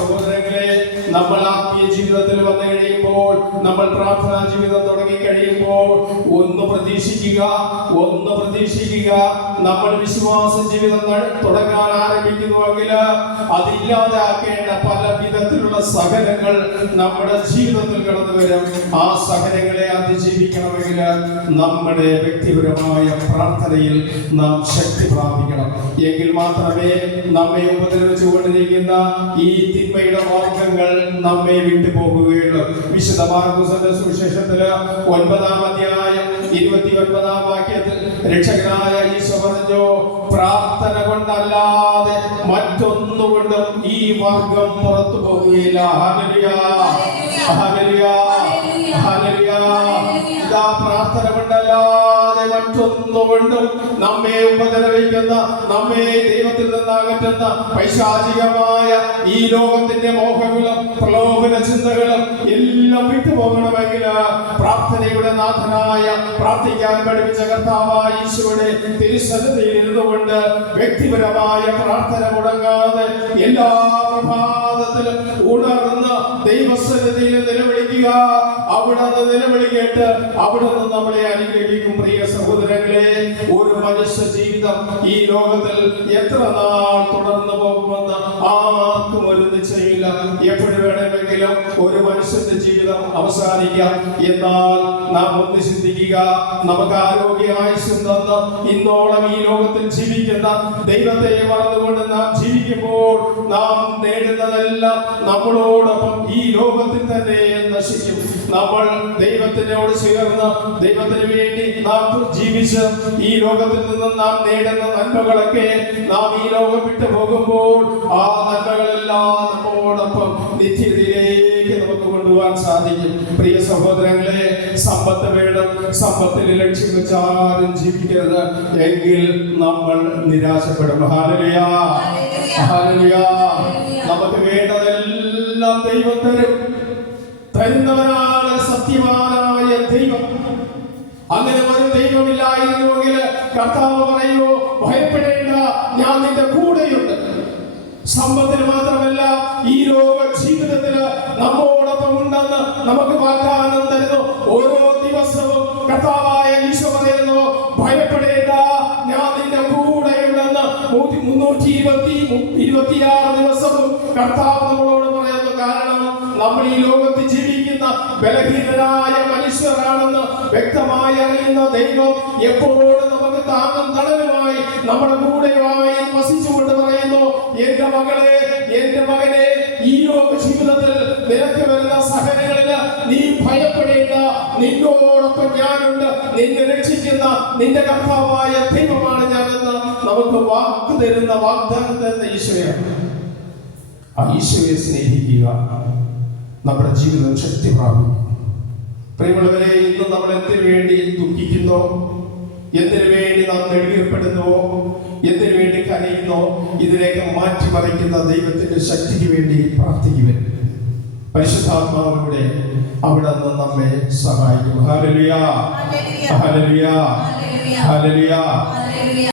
സഹോദരങ്ങളെ, നമ്മൾ ആത്മീയ ജീവിതത്തിൽ വന്നു കഴിയുമ്പോൾ, നമ്മൾ പ്രാർത്ഥനാ ജീവിതം തുടങ്ങി കഴിയുമ്പോൾ ഒന്ന് പ്രതീക്ഷിക്കുക. നമ്മൾ വിശ്വാസ ജീവിതം തുടങ്ങാൻ ആരംഭിക്കുന്നുവെങ്കിൽ അതില്ലാതാക്കേണ്ട പല വിധത്തിലുള്ള സഹനങ്ങൾ നമ്മുടെ ജീവിതത്തിൽ കടന്നു വരും. ആ സഹനങ്ങളെ അതിജീവിക്കണമെങ്കിൽ നമ്മുടെ വ്യക്തിപരമായ പ്രാർത്ഥനയിൽ നാം ശക്തി പ്രാപിക്കണം. എങ്കിൽ മാത്രമേ നമ്മെ ഉപദ്രവിച്ചുകൊണ്ടിരിക്കുന്ന ഈ തിന്മയുടെ മാർഗങ്ങൾ നമ്മെ വിട്ടുപോകുകയുള്ളൂ. വിശുദ്ധ മാർക്കോസിന്റെ സുവിശേഷത്തില് 9-ാം അധ്യായം 29-ാം വാക്യത്തിൽ രക്ഷകനായ ഈശോ പറഞ്ഞു, പ്രാർത്ഥന കൊണ്ടല്ലാതെ മറ്റൊന്നുകൊണ്ടും ഈ മാർഗം പുറത്തു പോകുകയില്ല. Hallelujah, hallelujah, hallelujah. ഇതാ പ്രാർത്ഥന കൊണ്ടല്ലാതെ മറ്റൊന്നുകൊണ്ടും നമ്മെ ഉപദ്രവിക്കുന്ന, നമ്മെ ദൈവത്തിൽ നിന്ന് അകറ്റുന്ന പൈശാചികമായ ഈ ലോകത്തിന്റെ മോഹങ്ങളും പ്രലോഭന ചിന്തകളും എല്ലാം വിട്ടുപോകണമെങ്കിൽ പ്രാർത്ഥനയുടെ നാഥനായ, പ്രാർത്ഥിക്കാൻ പഠിപ്പിച്ച കർത്താവായ ഈശോയുടെ തിരുസന്നിധിയിൽ ഇരുന്നുകൊണ്ട് വ്യക്തിപരമായ പ്രാർത്ഥന മുടങ്ങാതെ എല്ലാ പ്രഭാതത്തിലും ഉണർന്ന് ദൈവസന്നിധിയിൽ നിലവിളിക്കുക. അവിടുന്ന് നിലവിളി കേട്ട് അവിടുന്ന് നമ്മളെ അനുഗ്രഹിക്കും. പ്രിയ സഹോദരങ്ങളെ, ഒരു മനുഷ്യ ജീവിതം ഈ ലോകത്തിൽ എത്ര നാൾ തുടർന്നു പോകുമെന്ന് ആർക്കും ഒരു നിശ്ചയമില്ല. എപ്പോഴും വേണമെങ്കിലും ഒരു മനുഷ്യന്റെ ജീവിതം അവസാനിക്കാം. എന്നാൽ നാം ഒന്ന് ചിന്തിക്കുക, നമുക്ക് ആരോഗ്യ ആയുസ്സും തന്ന് ഇന്നോളം ഈ ലോകത്തിൽ ജീവിക്കുന്ന ദൈവത്തെ മറന്നുകൊണ്ട് നാം ജീവിക്കുമ്പോൾ നാം നേടുന്നതെല്ലാം നമ്മളോടൊപ്പം ഈ ലോകത്തിൽ തന്നെ നശിക്കും. നമ്മൾ ദൈവത്തിനോട് ചേർന്ന് ദൈവത്തിന് വേണ്ടി നാം ജീവിച്ച് ഈ ലോകത്തിൽ നിന്നും നാം നേടുന്ന നന്മകളൊക്കെ നാം ഈ ലോകം വിട്ടു പോകുമ്പോൾ ആ നന്മകളെല്ലാം നമ്മോടൊപ്പം നിത്യതയിലേക്ക് നമുക്ക് കൊണ്ടുപോകാൻ സാധിക്കും. പ്രിയ സഹോദരങ്ങളെ, സമ്പത്ത് വേണം, സമ്പത്തിന് ലക്ഷ്യം വെച്ചാലും ജീവിക്കരുത്. എങ്കിൽ നമ്മൾ നിരാശപ്പെടും. Hallelujah, hallelujah. നമുക്ക് വേണ്ടതെല്ലാം ദൈവം തരും. തരുന്നവനാണ് സത്യവാനായ ദൈവം. അങ്ങനെ ഒരു ദൈവമില്ലായിരുന്നുവെങ്കിൽ കർത്താവ് പറയുമോ, ഭയപ്പെടേണ്ട, ഞാൻ നിന്റെ കൂടെയുണ്ട്. സമ്പത്തിന് മാത്രമല്ല, ഈ ലോക ജീവിതത്തില് നമ്മോടൊപ്പം ഉണ്ടെന്ന് നമുക്ക് വാഗ്ദാനം തരുന്നു. ഓരോ ദിവസവും കർത്താവായ ഈശോ പറയുന്നു, ഭയപ്പെടേണ്ട, ഞാൻ നിന്റെ കൂടെയുണ്ടെന്ന്. 326 ദിവസവും കർത്താവ് നമ്മളോട് പറയുന്നു. കാരണം നമ്മൾ ഈ ലോകത്ത് ജീവിക്കുന്ന ബലഹീനരായ മനുഷ്യരാണെന്ന് വ്യക്തമായി അറിയുന്ന ദൈവം എപ്പോഴും നമുക്ക് താങ്ങും തണലുമായി നമ്മുടെ കൂടെയുമായി വസിച്ചുകൊണ്ട് പറയുന്നു, എന്റെ മകളെ, എന്റെ മകനെ, ഈ ലോക ജീവിതത്തിൽ നിനക്ക് വരുന്ന സഹനങ്ങളില് നീ ഭയപ്പെടേണ്ട, നിന്നോടൊപ്പം ഞാനുണ്ട്. നിന്നെ രക്ഷിക്കുന്ന നിന്റെ കർത്താവായ ദൈവമാണ് ഞാനെന്ന് നമുക്ക് വാക്ക് തരുന്ന, വാഗ്ദാനം തരുന്ന ഈശോയാണ്. ആ ഈശോയെ സ്നേഹിക്കുക, നമ്മുടെ ജീവിതം ശക്തി പ്രാപിക്കും. പ്രിയമുള്ളവരെ, ഇന്ന് നമ്മൾ എന്തിനു വേണ്ടി ദുഃഖിക്കുന്നോ, എന്തിനു വേണ്ടി നാം നെടുവീർപ്പെടുന്നുവോ, എന്തിനു വേണ്ടി കരയുന്നോ, ഇതിലേക്ക് മാറ്റിമറിക്കുന്ന ദൈവത്തിന്റെ ശക്തിക്ക് വേണ്ടി പ്രാർത്ഥിക്കുവാൻ പരിശുദ്ധാത്മാവിലൂടെ അവിടെ നിന്ന് നമ്മെ സഹായിക്കും. Hallelujah, hallelujah, hallelujah.